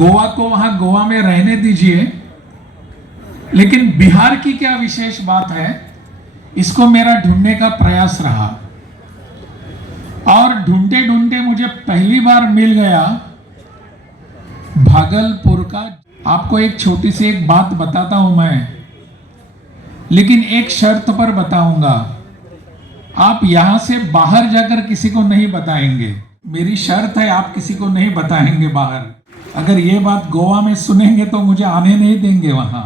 गोवा को वहां गोवा में रहने दीजिए, लेकिन बिहार की क्या विशेष बात है, इसको मेरा ढूंढने का प्रयास रहा। और ढूंढते ढूंढते मुझे पहली बार मिल गया भागलपुर का। आपको एक छोटी सी एक बात बताता हूं मैं, लेकिन एक शर्त पर बताऊंगा। आप यहां से बाहर जाकर किसी को नहीं बताएंगे। मेरी शर्त है, आप किसी को नहीं बताएंगे बाहर। अगर ये बात गोवा में सुनेंगे तो मुझे आने नहीं देंगे वहां।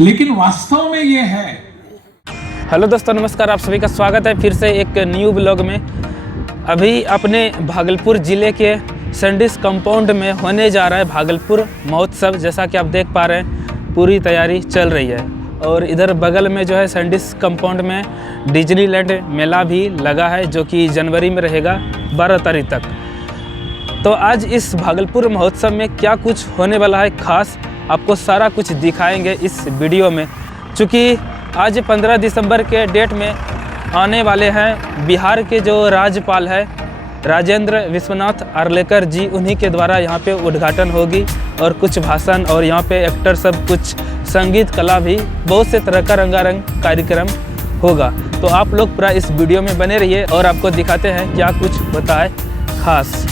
लेकिन वास्तव में ये है। हेलो दोस्तों, नमस्कार। आप सभी का स्वागत है फिर से एक न्यू ब्लॉग में। अभी अपने भागलपुर ज़िले के सैंडिस कंपाउंड में होने जा रहा है भागलपुर महोत्सव। जैसा कि आप देख पा रहे हैं, पूरी तैयारी चल रही है। और इधर बगल में जो है सैंडिस कंपाउंड में डिज्नीलैंड मेला भी लगा है, जो कि जनवरी में रहेगा 12 तारीख तक। तो आज इस भागलपुर महोत्सव में क्या कुछ होने वाला है खास, आपको सारा कुछ दिखाएंगे इस वीडियो में। चूँकि आज 15 दिसंबर के डेट में आने वाले हैं बिहार के जो राज्यपाल है राजेंद्र विश्वनाथ आर्लेकर जी, उन्हीं के द्वारा यहाँ पे उद्घाटन होगी और कुछ भाषण, और यहाँ पे एक्टर सब, कुछ संगीत कला भी, बहुत से तरह का रंगारंग कार्यक्रम होगा। तो आप लोग पूरा इस वीडियो में बने रहिए और आपको दिखाते हैं क्या कुछ होता है खास।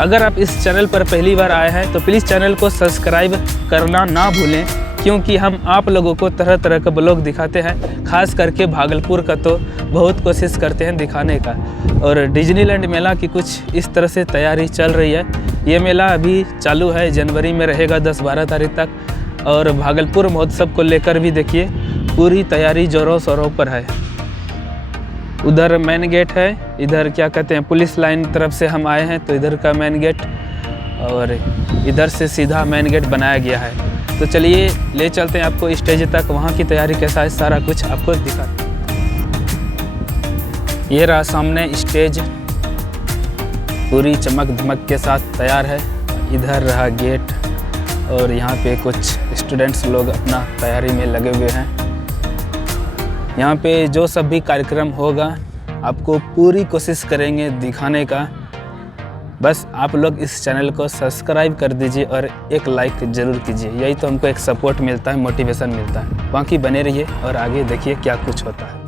अगर आप इस चैनल पर पहली बार आए हैं तो प्लीज़ चैनल को सब्सक्राइब करना ना भूलें, क्योंकि हम आप लोगों को तरह तरह का ब्लॉग दिखाते हैं। खास करके भागलपुर का तो बहुत कोशिश करते हैं दिखाने का। और डिज्नीलैंड मेला की कुछ इस तरह से तैयारी चल रही है। ये मेला अभी चालू है, जनवरी में रहेगा 10-12 तारीख तक। और भागलपुर महोत्सव को लेकर भी देखिए पूरी तैयारी जोरों शोरों पर है। उधर मेन गेट है, इधर क्या कहते हैं पुलिस लाइन तरफ से हम आए हैं, तो इधर का मेन गेट, और इधर से सीधा मेन गेट बनाया गया है। तो चलिए ले चलते हैं आपको स्टेज तक, वहाँ की तैयारी कैसा है सारा कुछ आपको दिखाते हैं। ये रहा सामने स्टेज, पूरी चमक धमक के साथ तैयार है। इधर रहा गेट, और यहाँ पे कुछ स्टूडेंट्स लोग अपना तैयारी में लगे हुए हैं। यहाँ पे जो सब भी कार्यक्रम होगा आपको पूरी कोशिश करेंगे दिखाने का। बस आप लोग इस चैनल को सब्सक्राइब कर दीजिए और एक लाइक ज़रूर कीजिए, यही तो हमको एक सपोर्ट मिलता है, मोटिवेशन मिलता है। बाकी बने रहिए और आगे देखिए क्या कुछ होता है।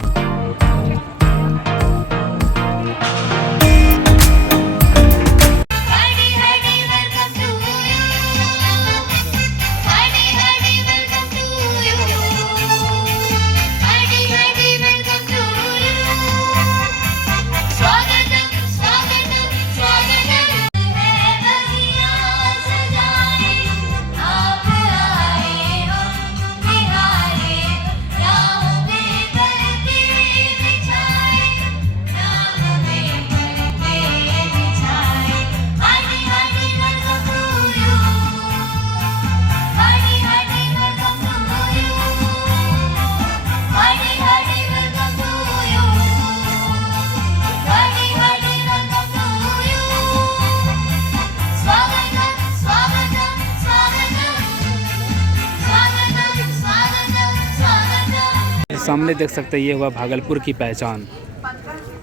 सामने देख सकते हैं, ये हुआ भागलपुर की पहचान,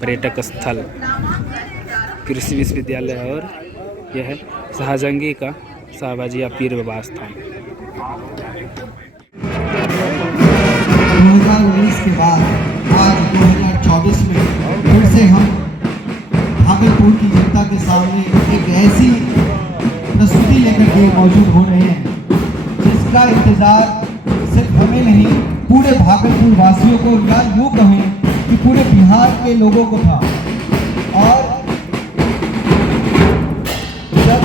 पर्यटक स्थल कृषि विश्वविद्यालय, और यह है शाहजंगी का शाहबाजिया पीर बाबा स्थान। 2019 के बाद आज 2024 में फिर से हम भागलपुर की जनता के सामने एक ऐसी प्रस्तुति लेकर के मौजूद हो रहे हैं जिसका इंतजार सिर्फ हमें नहीं, पूरे भागलपुर वासियों को, या यूँ कहें कि पूरे बिहार के लोगों को था। और जब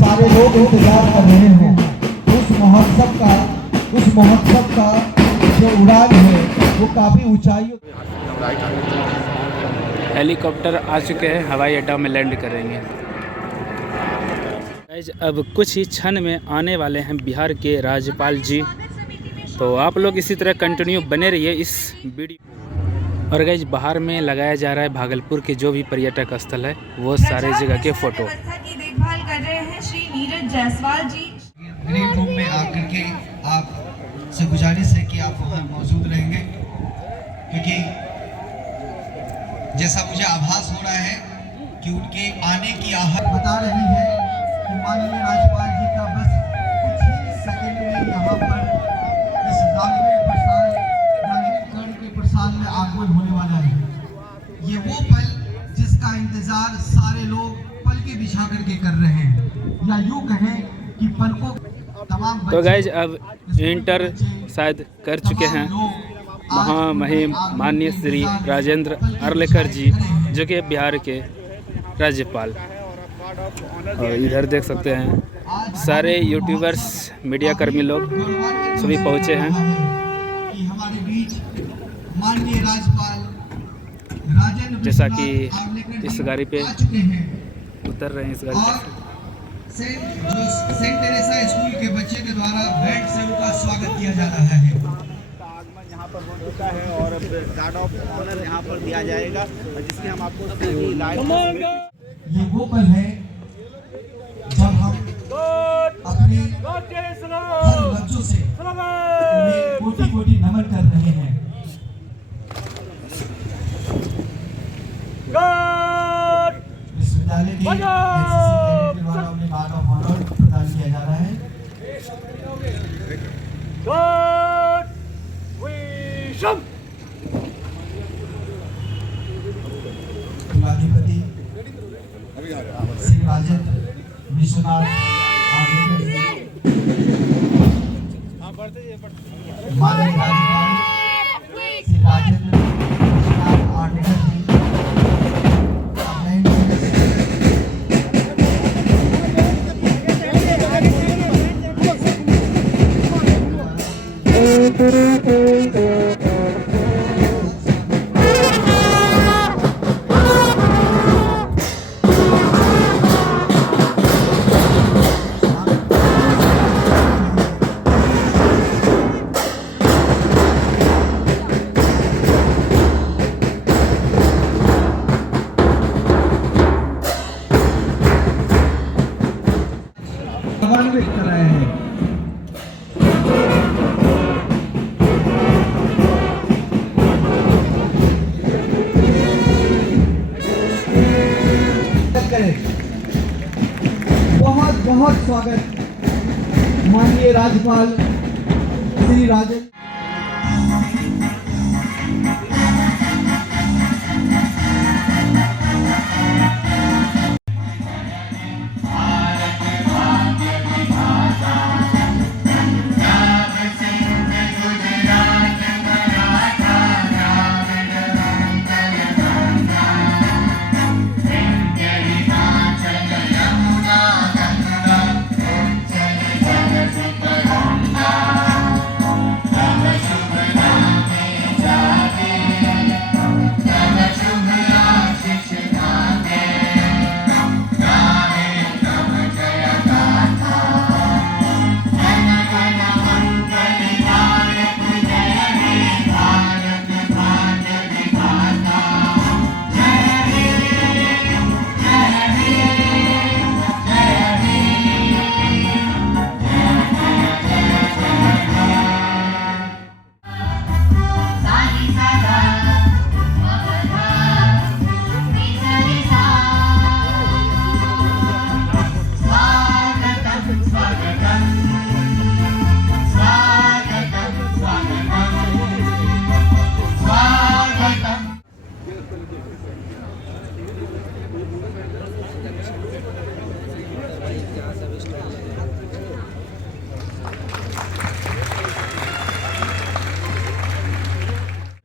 सारे लोग इंतजार कर रहे हों उस महोत्सव का जो उड़ान है वो काफ़ी ऊंचाइयों। हेलीकॉप्टर आ चुके हैं, हवाई अड्डा में लैंड करेंगे। अब कुछ ही क्षण में आने वाले हैं बिहार के राज्यपाल जी, तो आप लोग इसी तरह कंटिन्यू बने रहिए इस वीडियो। और गाइस, बाहर में लगाया जा रहा है भागलपुर के जो भी पर्यटक स्थल है वो सारे जगह के फोटो। देखभाल कर रहे हैं श्री नीरज जायसवाल जी। ग्रीन रूम में आकर के आप से गुजारिश है कि आप वहाँ मौजूद रहेंगे, क्योंकि जैसा मुझे आभास हो रहा है कि उनके आने की आहट बता रही है कि माननीय राज्यपाल जी का बस कुछ ही सेकंड में यहाँ पर इस राजगीर के प्रसाद में आगमन होने वाला है। ये वो पल जिसका इंतजार सारे लोग पल के बिछा करके कर रहे हैं, या यूँ कहें कि पल को तमाम तो गाइज अब इंटर शायद कर चुके हैं महामहिम माननीय श्री राजेंद्र अर्लेकर जी, जो कि बिहार के राज्यपाल। और इधर देख सकते हैं सारे यूट्यूबर्स, मीडिया कर्मी लोग सभी पहुँचे हैं। कि हमारे बीच माननीय राज्यपाल राजेंद्र जैसा कि अर्लेकर जी इस गाड़ी पे आ चुके हैं उतर रहे हैं इस गाड़ी और सेंट टेरेसा स्कूल के बच्चे के द्वारा बैंड से उनका स्वागत किया जा रहा है। यहाँ पर हो चुका है और गार्ड ऑफ ऑनर यहाँ पर दिया जाएगा, जिसके हम आपको सभी लाइव। ये वो पल है जब हम अपने हर बच्चों से उन्हें कोटि-कोटि नमन कर रहे हैं। विश्वविद्यालय के एनसीसी कैडेट के द्वारा उन्हें गार्ड ऑफ ऑनर प्रदान किया जा रहा है। कुलाधिपति श्री राजेंद्र विश्वनाथ आर्लेकर माननीय राज्यपाल श्री राजेंद्र विश्वनाथ आर्लेकर जी समन्वित कर रहे हैं। बहुत बहुत स्वागत माननीय राज्यपाल श्री राजेंद्र।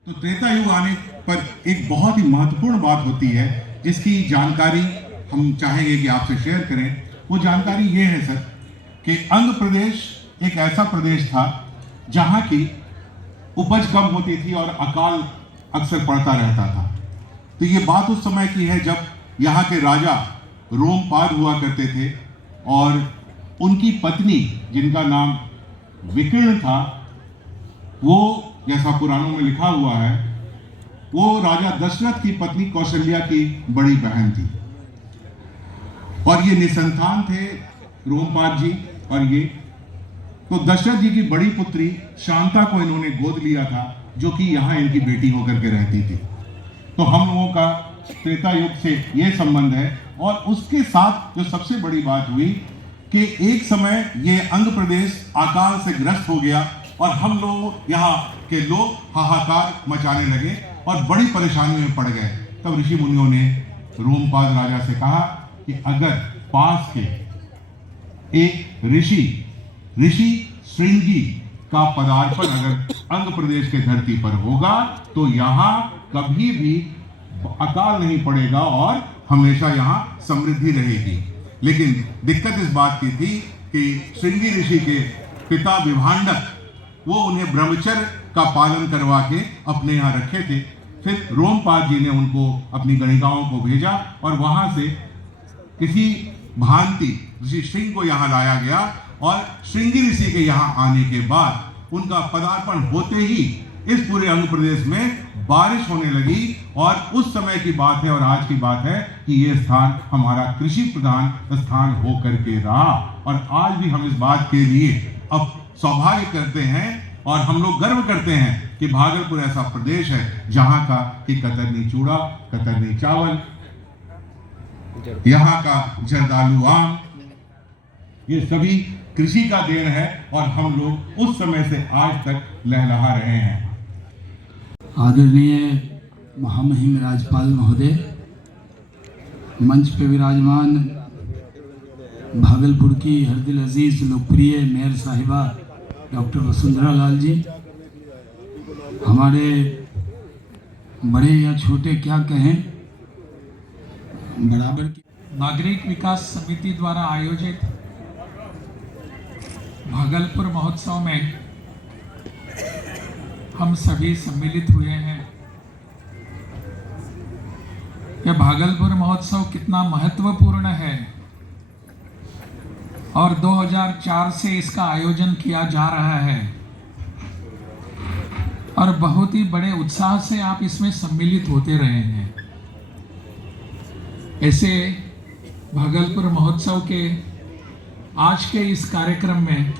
तो त्रेता युग आने पर एक बहुत ही महत्वपूर्ण बात होती है जिसकी जानकारी हम चाहेंगे कि आपसे शेयर करें। वो जानकारी ये है सर कि अंग प्रदेश एक ऐसा प्रदेश था जहाँ की उपज कम होती थी और अकाल अक्सर पड़ता रहता था। तो ये बात उस समय की है जब यहाँ के राजा रोमपाद हुआ करते थे और उनकी पत्नी जिनका नाम विकीर्ण था, वो जैसा पुराणों में लिखा हुआ है वो राजा दशरथ की पत्नी कौशल्या की बड़ी बहन थी और ये निसंतान थे रोमपाद जी। और ये तो दशरथ जी की बड़ी पुत्री शांता को इन्होंने गोद लिया था, जो कि यहाँ इनकी बेटी होकर के रहती थी। तो हम लोगों का त्रेता युग से ये संबंध है। और उसके साथ जो सबसे बड़ी बात हुई कि एक समय ये अंग प्रदेश अकाल से ग्रस्त हो गया और हम लोग यहाँ के लोग हाहाकार मचाने लगे और बड़ी परेशानी में पड़ गए। तब ऋषि मुनियों ने रोमपाद राजा से कहा कि अगर पास के एक ऋषि श्रृंगी का पदार्पण अगर अंग प्रदेश के धरती पर होगा तो यहाँ कभी भी अकाल नहीं पड़ेगा और हमेशा यहाँ समृद्धि रहेगी। लेकिन दिक्कत इस बात की थी कि श्रृंगी ऋषि के पिता विभांडक वो उन्हें ब्रह्मचर्य का पालन करवा के अपने यहाँ रखे थे। फिर रोमपाद जी ने उनको अपनी गणिकाओं को भेजा और वहां से किसी भांति ऋषि श्रृंग को यहाँ लाया गया और श्रृंगी ऋषि के यहाँ आने के बाद उनका पदार्पण होते ही इस पूरे अंग प्रदेश में बारिश होने लगी। और उस समय की बात है और आज की बात है कि ये स्थान हमारा कृषि प्रधान स्थान होकर के रहा। और आज भी हम इस बात के लिए अब सौभाग्य करते हैं और हम लोग गर्व करते हैं कि भागलपुर ऐसा प्रदेश है जहां का कि कतरनी चूड़ा, कतरनी चावल, यहाँ का जर्दालू आम, ये सभी कृषि का देन है और हम लोग उस समय से आज तक लहलहा रहे हैं। आदरणीय महामहिम राज्यपाल महोदय, मंच पे विराजमान भागलपुर की हरदिल अजीज लोकप्रिय मेयर साहिबा डॉक्टर वसुंधरा लाल जी, हमारे बड़े या छोटे क्या कहें बराबर की नागरिक विकास समिति द्वारा आयोजित भागलपुर महोत्सव में हम सभी सम्मिलित हुए हैं। यह भागलपुर महोत्सव कितना महत्वपूर्ण है और 2004 से इसका आयोजन किया जा रहा है और बहुत ही बड़े उत्साह से आप इसमें सम्मिलित होते रहे हैं। ऐसे भागलपुर महोत्सव के आज के इस कार्यक्रम में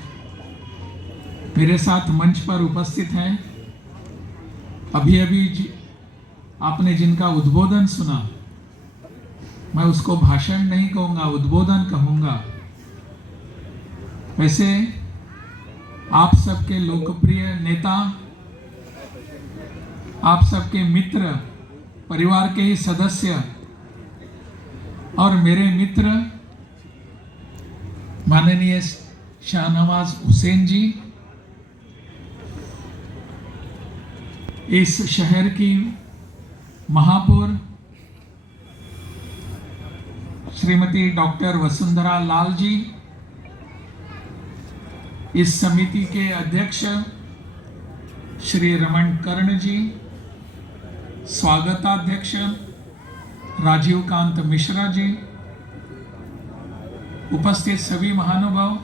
मेरे साथ मंच पर उपस्थित हैं अभी आपने जिनका उद्बोधन सुना, मैं उसको भाषण नहीं कहूँगा, उद्बोधन कहूँगा। वैसे आप सबके लोकप्रिय नेता, आप सबके मित्र, परिवार के ही सदस्य और मेरे मित्र माननीय शाहनवाज हुसैन जी, इस शहर की महापौर श्रीमती डॉक्टर वसुंधरा लाल जी, इस समिति के अध्यक्ष श्री रमन कर्ण जी, स्वागताध्यक्ष राजीव कांत मिश्रा जी, उपस्थित सभी महानुभाव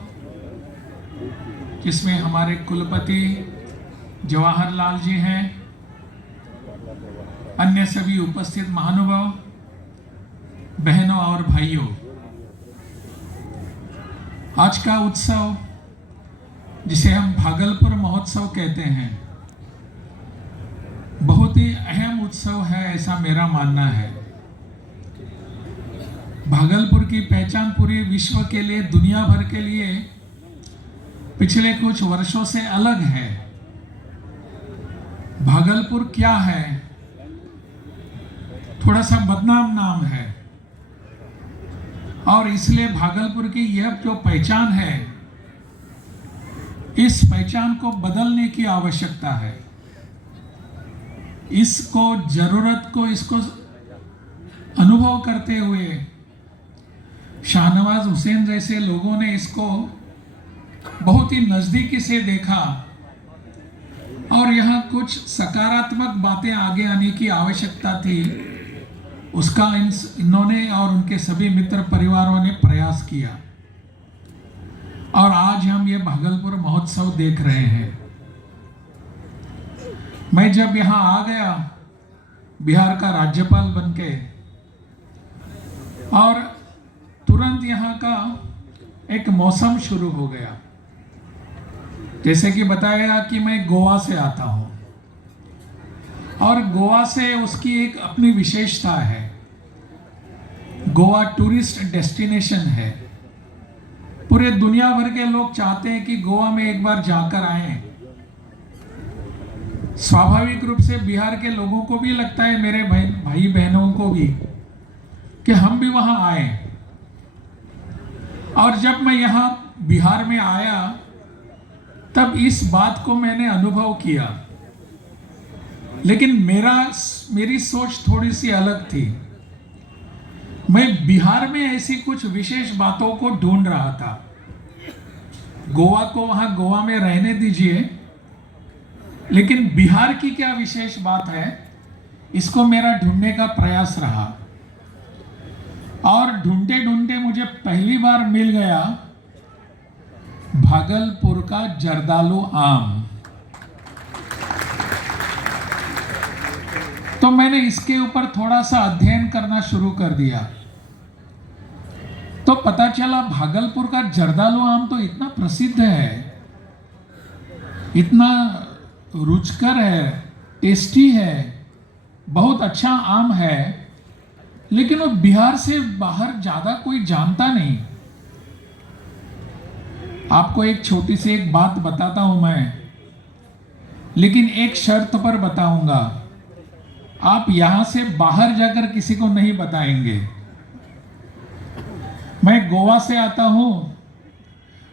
जिसमें हमारे कुलपति जवाहरलाल जी हैं, अन्य सभी उपस्थित महानुभाव, बहनों और भाइयों, आज का उत्सव जिसे हम भागलपुर महोत्सव कहते हैं बहुत ही अहम उत्सव है, ऐसा मेरा मानना है। भागलपुर की पहचान पूरे विश्व के लिए, दुनिया भर के लिए पिछले कुछ वर्षों से अलग है। भागलपुर क्या है? थोड़ा सा बदनाम नाम है और इसलिए भागलपुर की यह जो पहचान है, इस पहचान को बदलने की आवश्यकता है। इसको जरूरत को इसको अनुभव करते हुए शाहनवाज हुसैन जैसे लोगों ने इसको बहुत ही नजदीकी से देखा और यहाँ कुछ सकारात्मक बातें आगे आने की आवश्यकता थी। उसका इन्होंने और उनके सभी मित्र परिवारों ने प्रयास किया और आज हम ये भागलपुर महोत्सव देख रहे हैं। मैं जब यहाँ आ गया बिहार का राज्यपाल बनके और तुरंत यहाँ का एक मौसम शुरू हो गया। जैसे कि बताया गया कि मैं गोवा से आता हूँ और गोवा से उसकी एक अपनी विशेषता है। गोवा टूरिस्ट डेस्टिनेशन है। पूरे दुनिया भर के लोग चाहते हैं कि गोवा में एक बार जाकर आए। स्वाभाविक रूप से बिहार के लोगों को भी लगता है, मेरे भाई बहनों को भी, कि हम भी वहां आए। और जब मैं यहां बिहार में आया तब इस बात को मैंने अनुभव किया, लेकिन मेरी सोच थोड़ी सी अलग थी। मैं बिहार में ऐसी कुछ विशेष बातों को ढूंढ रहा था। गोवा को वहां गोवा में रहने दीजिए, लेकिन बिहार की क्या विशेष बात है, इसको मेरा ढूंढने का प्रयास रहा। और ढूंढते ढूंढते मुझे पहली बार मिल गया भागलपुर का जर्दालू आम। तो मैंने इसके ऊपर थोड़ा सा अध्ययन करना शुरू कर दिया। तो पता चला भागलपुर का जर्दालू आम तो इतना प्रसिद्ध है, इतना रुचकर है, टेस्टी है, बहुत अच्छा आम है, लेकिन वो बिहार से बाहर ज्यादा कोई जानता नहीं। आपको एक छोटी सी एक बात बताता हूं मैं, लेकिन एक शर्त पर बताऊंगा। आप यहां से बाहर जाकर किसी को नहीं बताएंगे। मैं गोवा से आता हूं।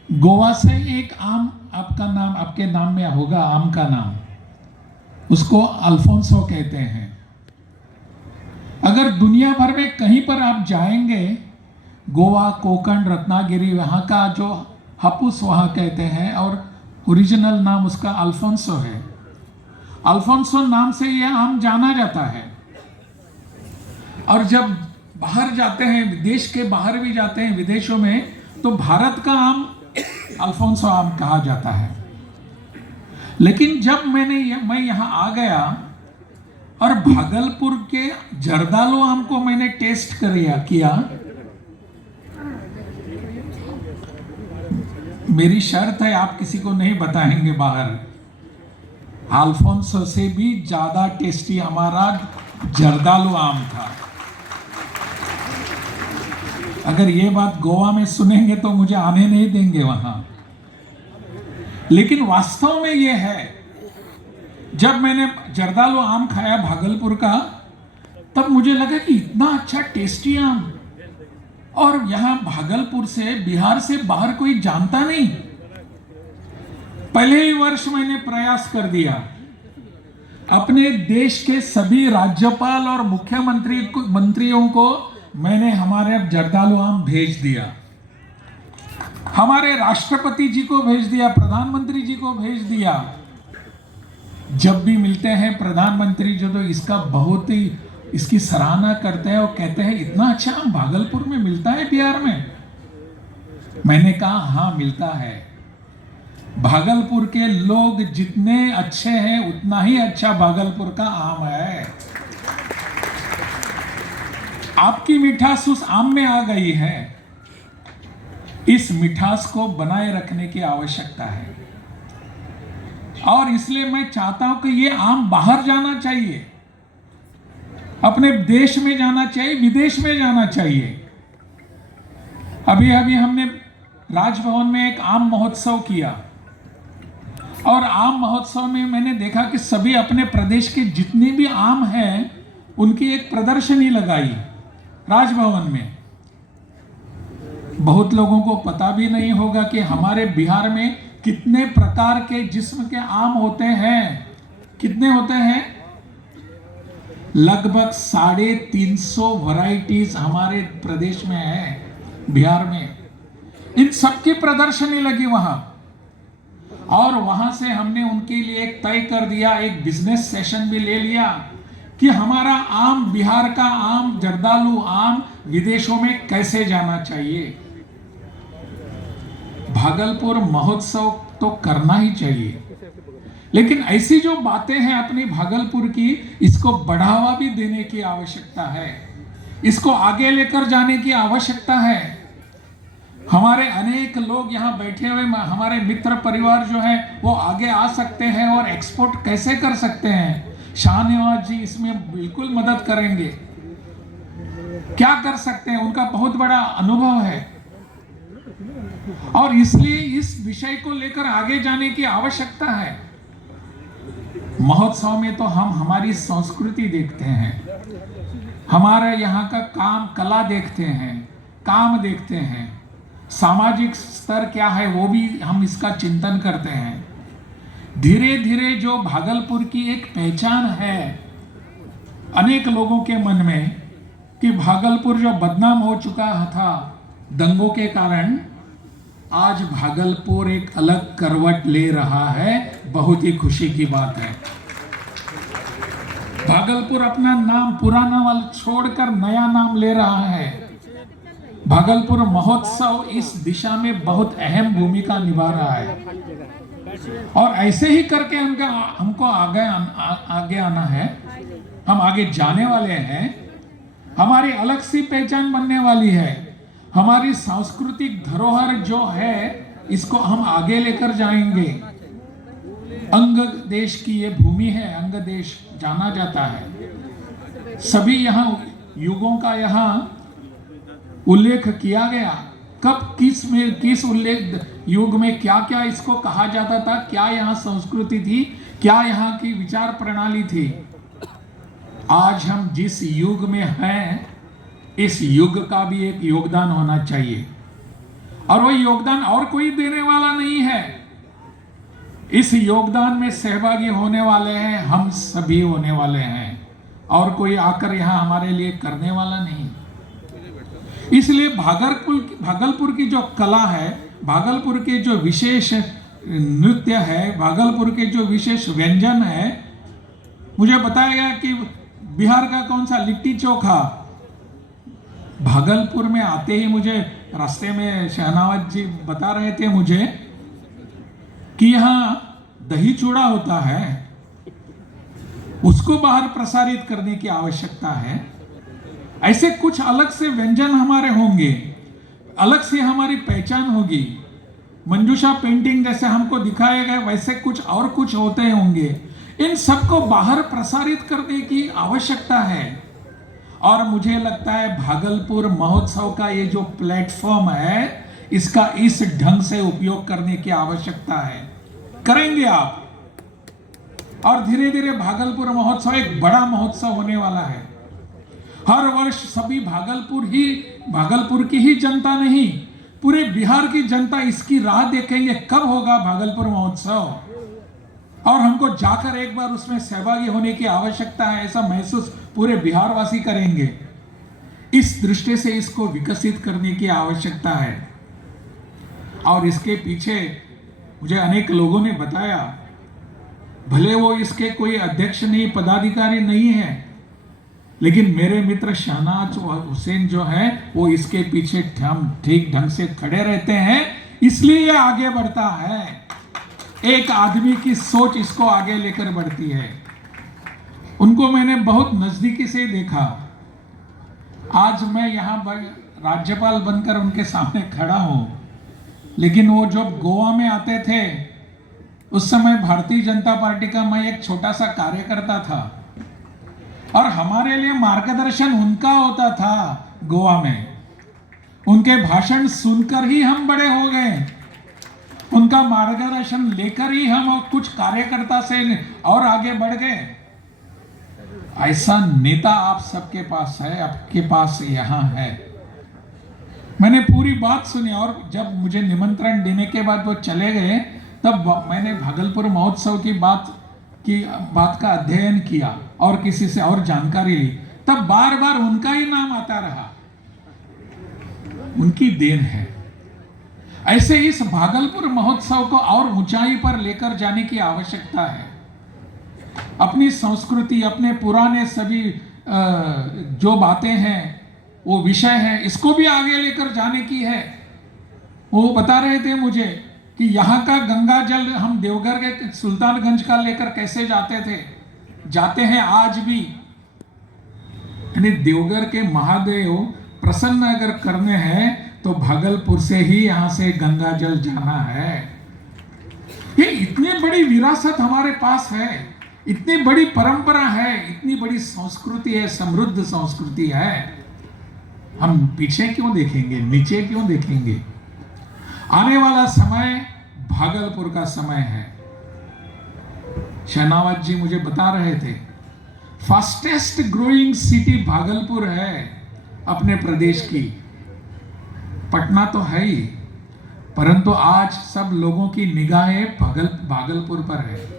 गोवा से एक आम, आपके नाम में होगा आम का नाम, उसको अल्फोंसो कहते हैं। अगर दुनिया भर में कहीं पर आप जाएंगे, गोवा, कोकण, रत्नागिरी, वहां का जो हापुस वहां कहते हैं, और ओरिजिनल नाम उसका अल्फोंसो है। अल्फोंसो नाम से यह आम जाना जाता है। और जब बाहर जाते हैं, देश के बाहर भी जाते हैं, विदेशों में, तो भारत का आम अल्फोंसो आम कहा जाता है। लेकिन जब मैं यहां आ गया और भागलपुर के जर्दालू आम को मैंने टेस्ट किया, मेरी शर्त है आप किसी को नहीं बताएंगे बाहर। अल्फोंसो से भी ज्यादा टेस्टी हमारा जर्दालू आम था। अगर ये बात गोवा में सुनेंगे तो मुझे आने नहीं देंगे वहां। लेकिन वास्तव में ये है, जब मैंने जर्दालू आम खाया भागलपुर का, तब मुझे लगा कि इतना अच्छा टेस्टी आम, और यहां भागलपुर से, बिहार से बाहर कोई जानता नहीं। पहले ही वर्ष मैंने प्रयास कर दिया, अपने देश के सभी राज्यपाल और मंत्रियों को मैंने हमारे जर्दालू आम भेज दिया। हमारे राष्ट्रपति जी को भेज दिया, प्रधानमंत्री जी को भेज दिया। जब भी मिलते हैं प्रधानमंत्री जो, तो इसका बहुत ही इसकी सराहना करते हैं और कहते हैं इतना अच्छा आम भागलपुर में मिलता है बिहार में। मैंने कहा हाँ मिलता है। भागलपुर के लोग जितने अच्छे हैं उतना ही अच्छा भागलपुर का आम है। आपकी मिठास उस आम में आ गई है। इस मिठास को बनाए रखने की आवश्यकता है, और इसलिए मैं चाहता हूं कि ये आम बाहर जाना चाहिए, अपने देश में जाना चाहिए, विदेश में जाना चाहिए। अभी हमने राजभवन में एक आम महोत्सव किया, और आम महोत्सव में मैंने देखा कि सभी अपने प्रदेश के जितने भी आम हैं उनकी एक प्रदर्शनी लगाई राजभवन में। बहुत लोगों को पता भी नहीं होगा कि हमारे बिहार में कितने प्रकार के जिस्म के आम होते हैं। कितने होते हैं? लगभग 350 वैरायटीज हमारे प्रदेश में है, बिहार में। इन सबकी प्रदर्शनी लगी वहां, और वहां से हमने उनके लिए एक तय कर दिया, एक बिजनेस सेशन भी ले लिया कि हमारा आम, बिहार का आम, जर्दालू आम विदेशों में कैसे जाना चाहिए। भागलपुर महोत्सव तो करना ही चाहिए, लेकिन ऐसी जो बातें हैं अपनी भागलपुर की, इसको बढ़ावा भी देने की आवश्यकता है, इसको आगे लेकर जाने की आवश्यकता है। हमारे अनेक लोग यहाँ बैठे हुए, हमारे मित्र परिवार जो है वो आगे आ सकते हैं और एक्सपोर्ट कैसे कर सकते हैं, शाहनवाज जी इसमें बिल्कुल मदद करेंगे। क्या कर सकते हैं, उनका बहुत बड़ा अनुभव है और इसलिए इस विषय को लेकर आगे जाने की आवश्यकता है। महोत्सव में तो हम हमारी संस्कृति देखते हैं, हमारे यहाँ का काम कला देखते हैं, काम देखते हैं, सामाजिक स्तर क्या है वो भी हम इसका चिंतन करते हैं। धीरे धीरे जो भागलपुर की एक पहचान है अनेक लोगों के मन में कि भागलपुर जो बदनाम हो चुका था दंगों के कारण, आज भागलपुर एक अलग करवट ले रहा है। बहुत ही खुशी की बात है। भागलपुर अपना नाम पुराना वाला छोड़कर नया नाम ले रहा है। भागलपुर महोत्सव इस दिशा में बहुत अहम भूमिका निभा रहा है और ऐसे ही करके हमको आगे आना है। हम आगे जाने वाले हैं, हमारी अलग सी पहचान बनने वाली है। हमारी सांस्कृतिक धरोहर जो है इसको हम आगे लेकर जाएंगे। अंग देश की ये भूमि है, अंग देश जाना जाता है। सभी यहाँ युगों का यहाँ उल्लेख किया गया, कब किस उल्लेख युग में क्या क्या इसको कहा जाता था, क्या यहाँ संस्कृति थी, क्या यहाँ की विचार प्रणाली थी। आज हम जिस युग में हैं इस युग का भी एक योगदान होना चाहिए और वो योगदान और कोई देने वाला नहीं है। इस योगदान में सहभागी होने वाले हैं हम सभी होने वाले हैं और कोई आकर यहाँ हमारे लिए करने वाला नहीं। इसलिए भागलपुर की जो कला है, भागलपुर के जो विशेष नृत्य है, भागलपुर के जो विशेष व्यंजन है, मुझे बताया गया कि बिहार का कौन सा लिट्टी चोखा, भागलपुर में आते ही मुझे रास्ते में शहनावत जी बता रहे थे मुझे कि यहाँ दही चूड़ा होता है, उसको बाहर प्रसारित करने की आवश्यकता है। ऐसे कुछ अलग से व्यंजन हमारे होंगे, अलग से हमारी पहचान होगी। मंजूषा पेंटिंग जैसे हमको दिखाए गए वैसे कुछ होते होंगे। इन सबको बाहर प्रसारित करने की आवश्यकता है और मुझे लगता है भागलपुर महोत्सव का ये जो प्लेटफॉर्म है इसका इस ढंग से उपयोग करने की आवश्यकता है। करेंगे आप और धीरे धीरे भागलपुर महोत्सव एक बड़ा महोत्सव होने वाला है। हर वर्ष सभी भागलपुर की ही जनता नहीं, पूरे बिहार की जनता इसकी राह देखेंगे कब होगा भागलपुर महोत्सव, और हमको जाकर एक बार उसमें सहभागी होने की आवश्यकता है, ऐसा महसूस पूरे बिहार वासी करेंगे। इस दृष्टि से इसको विकसित करने की आवश्यकता है और इसके पीछे मुझे अनेक लोगों ने बताया, भले वो इसके कोई अध्यक्ष नहीं, पदाधिकारी नहीं है, लेकिन मेरे मित्र शहनाज हुसैन जो है वो इसके पीछे ठीक ढंग से खड़े रहते हैं, इसलिए ये आगे बढ़ता है। एक आदमी की सोच इसको आगे लेकर बढ़ती है। उनको मैंने बहुत नजदीकी से देखा। आज मैं यहाँ राज्यपाल बनकर उनके सामने खड़ा हूं, लेकिन वो जब गोवा में आते थे उस समय भारतीय जनता पार्टी का मैं एक छोटा सा कार्यकर्ता था और हमारे लिए मार्गदर्शन उनका होता था। गोवा में उनके भाषण सुनकर ही हम बड़े हो गए, उनका मार्गदर्शन लेकर ही हम कुछ कार्यकर्ता से और आगे बढ़ गए। ऐसा नेता आप सबके पास है, आपके पास यहाँ है। मैंने पूरी बात सुनी और जब मुझे निमंत्रण देने के बाद वो चले गए तब मैंने भागलपुर महोत्सव की बात का अध्ययन किया और किसी से और जानकारी ली। तब बार बार उनका ही नाम आता रहा। उनकी देन है। ऐसे इस भागलपुर महोत्सव को और ऊंचाई पर लेकर जाने की आवश्यकता है। अपनी संस्कृति, अपने पुराने सभी जो बातें हैं, वो विषय है, इसको भी आगे लेकर जाने की है। वो बता रहे थे मुझे कि यहाँ का गंगा जल हम देवघर के सुल्तानगंज का लेकर कैसे जाते हैं आज भी। यानी देवघर के महादेव प्रसन्न अगर करने हैं तो भागलपुर से ही यहाँ से गंगा जल जाना है। ये इतनी बड़ी विरासत हमारे पास है, इतनी बड़ी परंपरा है, इतनी बड़ी संस्कृति है, समृद्ध संस्कृति है, हम पीछे क्यों देखेंगे, नीचे क्यों देखेंगे? आने वाला समय भागलपुर का समय है। शहनावत जी मुझे बता रहे थे, फास्टेस्ट ग्रोइंग सिटी भागलपुर है अपने प्रदेश की। पटना तो है ही, परंतु आज सब लोगों की निगाहें भागलपुर पर है।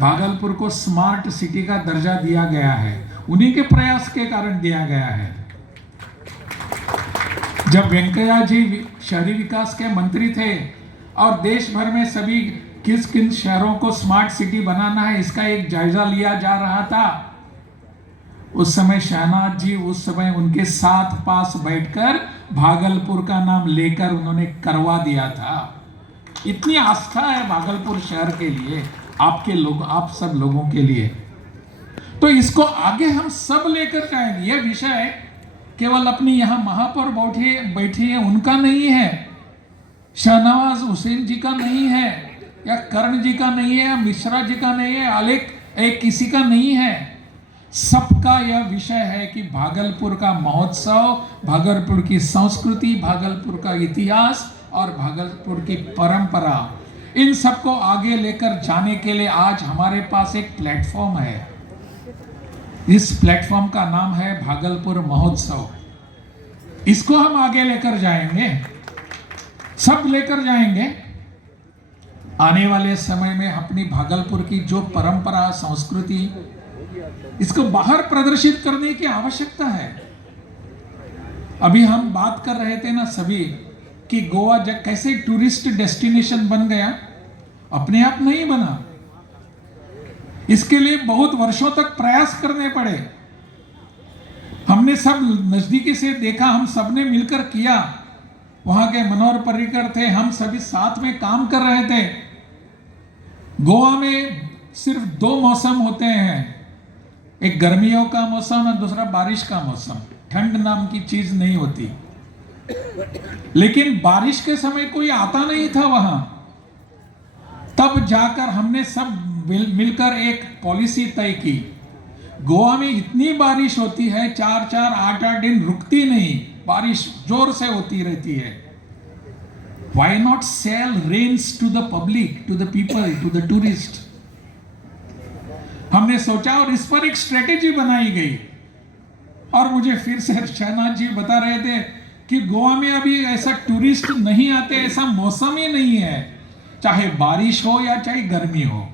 भागलपुर को स्मार्ट सिटी का दर्जा दिया गया है, उन्हीं के प्रयास के कारण दिया गया है। जब वेंकैया जी शहरी विकास के मंत्री थे और देश भर में सभी किस किन शहरों को स्मार्ट सिटी बनाना है इसका एक जायजा लिया जा रहा था, उस समय शहनाज जी उस समय उनके साथ पास बैठकर भागलपुर का नाम लेकर उन्होंने करवा दिया था। इतनी आस्था है भागलपुर शहर के लिए, आपके लोग, आप सब लोगों के लिए। तो इसको आगे हम सब लेकर जाएंगे। यह विषय केवल अपनी यहाँ महापौर बैठे हैं उनका नहीं है, शाहनवाज हुसैन जी का नहीं है, या कर्ण जी का नहीं है, या मिश्रा जी का नहीं है, आलेख एक किसी का नहीं है, सबका यह विषय है कि भागलपुर का महोत्सव, भागलपुर की संस्कृति, भागलपुर का इतिहास और भागलपुर की परंपरा, इन सबको आगे लेकर जाने के लिए आज हमारे पास एक प्लेटफॉर्म है। इस प्लेटफॉर्म का नाम है भागलपुर महोत्सव। इसको हम आगे लेकर जाएंगे, सब लेकर जाएंगे। आने वाले समय में अपनी भागलपुर की जो परंपरा, संस्कृति, इसको बाहर प्रदर्शित करने की आवश्यकता है। अभी हम बात कर रहे थे ना सभी कि गोवा कैसे टूरिस्ट डेस्टिनेशन बन गया, अपने आप नहीं बना। इसके लिए बहुत वर्षों तक प्रयास करने पड़े। हमने सब नजदीकी से देखा, हम सबने मिलकर किया। वहां के मनोहर पर्रिकर थे, हम सभी साथ में काम कर रहे थे। गोवा में सिर्फ 2 मौसम होते हैं, एक गर्मियों का मौसम और दूसरा बारिश का मौसम। ठंड नाम की चीज नहीं होती। लेकिन बारिश के समय कोई आता नहीं था वहां। तब जाकर हमने सब मिलकर एक पॉलिसी तय की। गोवा में इतनी बारिश होती है, 4-4, 8-8 दिन रुकती नहीं, बारिश जोर से होती रहती है। Why not sell rains to the public, to the people, to the tourist? हमने सोचा और इस पर एक स्ट्रेटेजी बनाई गई। और मुझे फिर से शहनाज जी बता रहे थे कि गोवा में अभी ऐसा टूरिस्ट नहीं आते, ऐसा मौसम ही नहीं है, चाहे बारिश हो या चाहे गर्मी हो।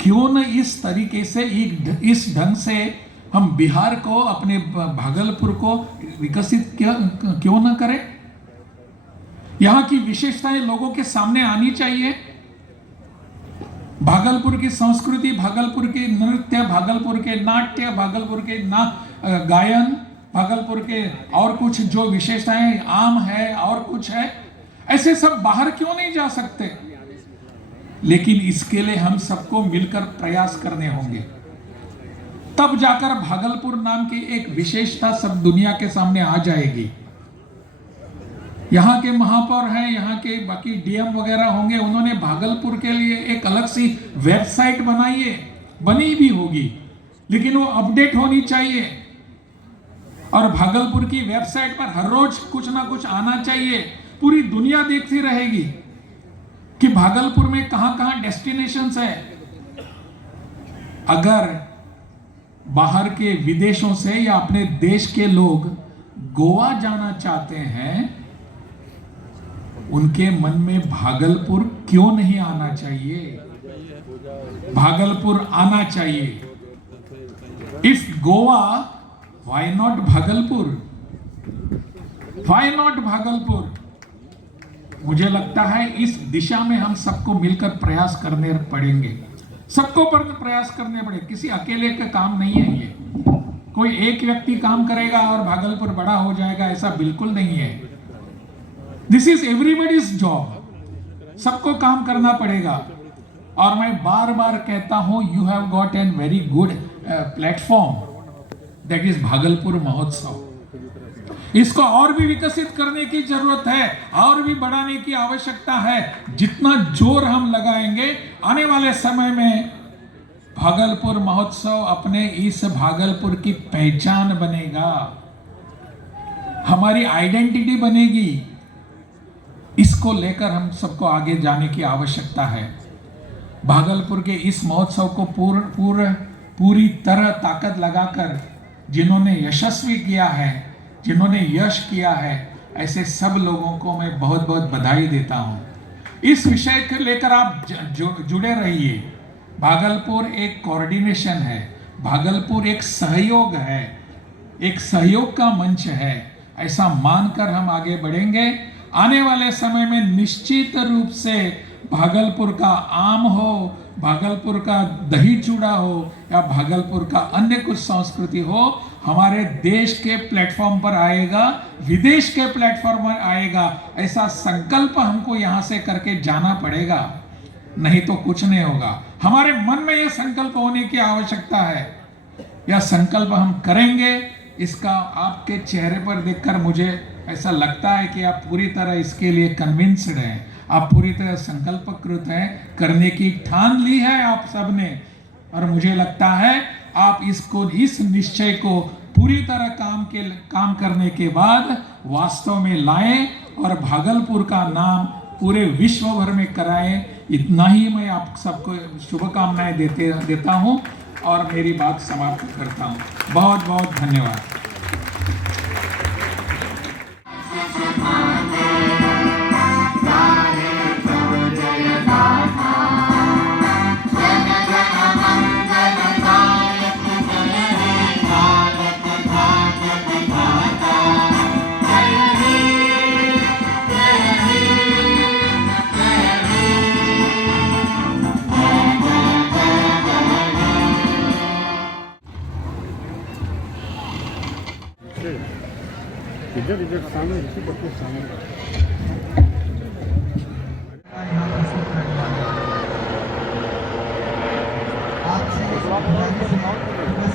क्यों न इस तरीके से, इस ढंग से हम बिहार को, अपने भागलपुर को विकसित क्यों न करें? यहां की विशेषताएं लोगों के सामने आनी चाहिए। भागलपुर की संस्कृति, भागलपुर के नृत्य, भागलपुर के नाट्य, भागलपुर के गायन, भागलपुर के और कुछ जो विशेषताएं आम है और कुछ है, ऐसे सब बाहर क्यों नहीं जा सकते? लेकिन इसके लिए हम सबको मिलकर प्रयास करने होंगे, तब जाकर भागलपुर नाम की एक विशेषता सब दुनिया के सामने आ जाएगी। यहाँ के महापौर हैं, यहाँ के बाकी डीएम वगैरह होंगे, उन्होंने भागलपुर के लिए एक अलग सी वेबसाइट बनाई है, बनी भी होगी, लेकिन वो अपडेट होनी चाहिए। और भागलपुर की वेबसाइट पर हर रोज कुछ ना कुछ आना चाहिए। पूरी दुनिया देखती रहेगी कि भागलपुर में कहां-कहां डेस्टिनेशंस है। अगर बाहर के विदेशों से या अपने देश के लोग गोवा जाना चाहते हैं, उनके मन में भागलपुर क्यों नहीं आना चाहिए? भागलपुर आना चाहिए। If Goa, why not Bhagalpur? Why not Bhagalpur? मुझे लगता है इस दिशा में हम सबको मिलकर प्रयास करने पड़ेंगे, सबको पर प्रयास करने पड़ेंगे। किसी अकेले का काम नहीं है ये, कोई एक व्यक्ति काम करेगा और भागलपुर बड़ा हो जाएगा, ऐसा बिल्कुल नहीं है। दिस इज एवरीबॉडीज जॉब, सबको काम करना पड़ेगा। और मैं बार बार कहता हूं, you have got an very good platform, that is Bhagalpur महोत्सव। इसको और भी विकसित करने की जरूरत है, और भी बढ़ाने की आवश्यकता है। जितना जोर हम लगाएंगे, आने वाले समय में भागलपुर महोत्सव अपने इस भागलपुर की पहचान बनेगा, हमारी आइडेंटिटी बनेगी। इसको लेकर हम सबको आगे जाने की आवश्यकता है। भागलपुर के इस महोत्सव को पूरी तरह ताकत लगाकर जिन्होंने यशस्वी किया है, जिन्होंने यश किया है, ऐसे सब लोगों को मैं बहुत बहुत बधाई देता हूं। इस विषय को लेकर आप जुड़े रहिए। भागलपुर एक कोऑर्डिनेशन है, भागलपुर एक सहयोग है, एक सहयोग का मंच है। ऐसा मानकर हम आगे बढ़ेंगे। आने वाले समय में निश्चित रूप से भागलपुर का आम हो, भागलपुर का दही चूड़ा हो, या भागलपुर का अन्य कुछ संस्कृति हो, हमारे देश के प्लेटफॉर्म पर आएगा, विदेश के प्लेटफॉर्म पर आएगा। ऐसा संकल्प हमको यहाँ से करके जाना पड़ेगा, नहीं तो कुछ नहीं होगा। हमारे मन में यह संकल्प होने की आवश्यकता है। यह संकल्प हम करेंगे, इसका आपके चेहरे पर देखकर मुझे ऐसा लगता है कि आप पूरी तरह इसके लिए कन्विंस्ड हैं, आप पूरी तरह संकल्पकृत हैं, करने की ठान ली है आप सबने। और मुझे लगता है आप इस निश्चय को पूरी तरह काम करने के बाद वास्तव में लाएं और भागलपुर का नाम पूरे विश्व भर में कराएं। इतना ही मैं आप सबको शुभकामनाएं देता हूं और मेरी बात समाप्त करता हूं। बहुत बहुत धन्यवाद। आज से